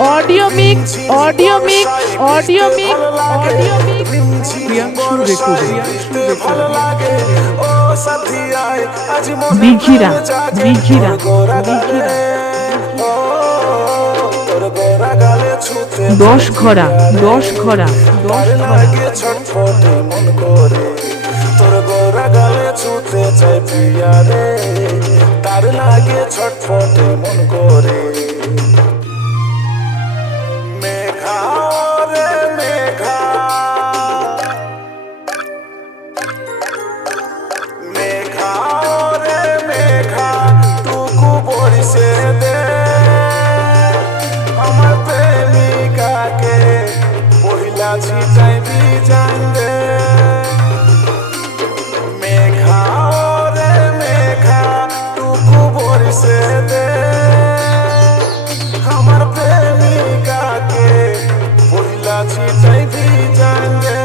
audio mix audio mix audio mix audio mix Priyanshu recording দিঘিরা দিঘিরা দিঘিরা 10 ঘোড়া 10 ঘোড়া 10 ঘোড়া ছটফটে মন করে তোর গোরা গালে ছুতে চাই প্রিয়া রে তার লাগে ছটফটে মন করে মেঘা রে মেঘা মেঘা রে মেঘা টুকু বরিশে দে আমার প্রেমিকাকে পহিলা ছিটাই বিজান দে মেঘা রে মেঘা টুকু বরিশে দে আমার প্রেমিকাকে পহিলা ছিটাই বিজান দে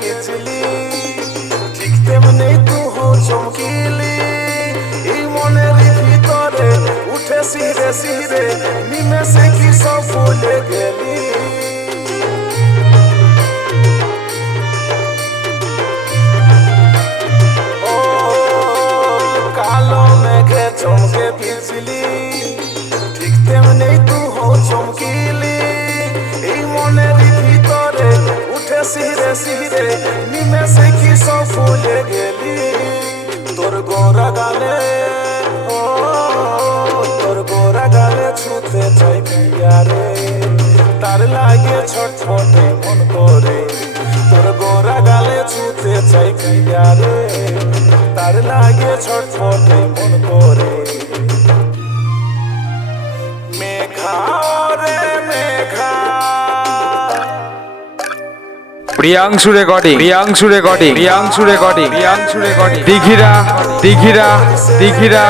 বিজলি ঠিক তেমনি তুহু চমকিলি এই মনের ভিতরে উঠে সিরে সিরে নিমেষে কি সব ভুলে গেলি ও কালো মেঘে চমকে বিজলি ঠিক তেমনি তুহু চমকিলি এই মনের ভিতরে উঠে সিরে সিরে নিমেষে কি সব ভুলে গেলি তোর গোরা গালে ও তোর গোরা গালে ছুতে চাই প্রিয়া রে তার লাগে ছটফটে মন করে তোর গোরা গালে ছুতে চাই প্রিয়া রে তার লাগে ছটফটে মন করে মেঘা রে মেঘা Priyanshu recording Priyanshu recording Priyanshu recording Priyanshu recording দিঘিরা দিঘিরা দিঘিরা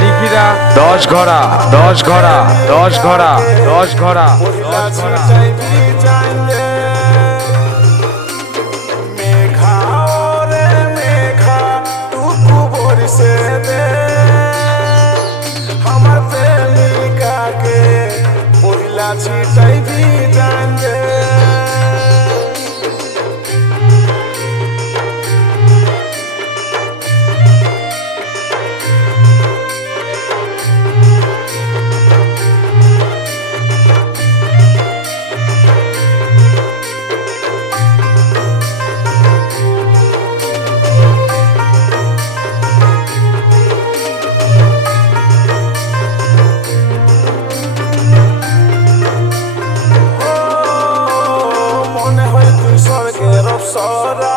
দিঘিরা 10 ঘোড়া 10 ঘোড়া 10 ঘোড়া 10 ঘোড়া 10 ঘোড়া মেঘা রে মেঘা টুকু বরিশে দে আমার প্রেমিকাকে পহিলা ছিটাই বিজান দে সরা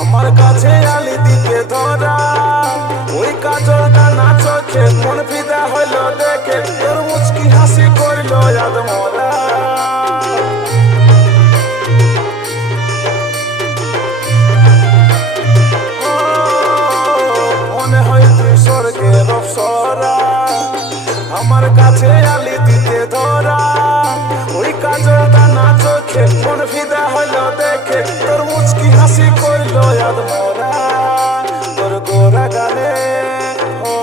আমার কাছে আলি দিতে ধরা ওই কাজলটা না চোখে মন ফিদা হইল দেখে তোর মুচকি হাসি করলো ইয়াদ মরা মনে হয় তুই স্বর্গের অপ্সরা আমার কাছে আলি দিতে ধরা ওই কাজলটা না চোখে মন ফিদা হইল দেখে তোর মুচকি হাসি করলো ইয়াদ মরা তোর গোরা গালে ও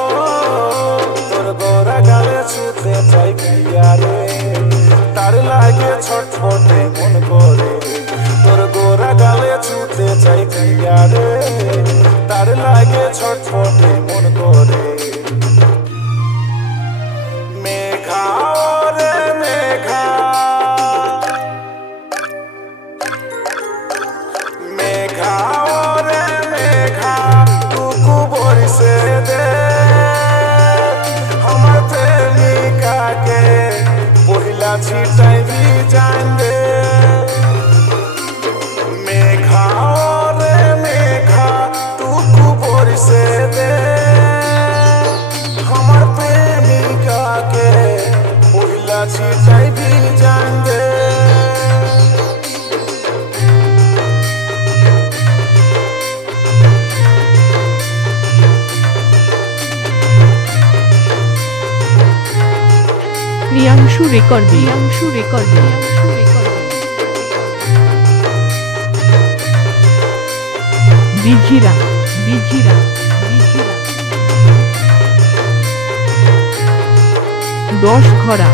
তোর গোরা গালে ছুতে চাই প্রিয়া রে তার লাগে ছটফটে মন করে তোর গোরা গালে ছুতে চাই প্রিয়া রে তার লাগে ছটফটে মন করে মেঘা রে মেঘা ওইলা ছিটাই ভিজান দে মেঘা রে মেঘা টুকু বরিশে দে আমার প্রেমিকাকে ওইলা ছিটাই ভিজান দে প্রিয়াংশু রেকর্ডিং দিঘিরা 10 ঘরা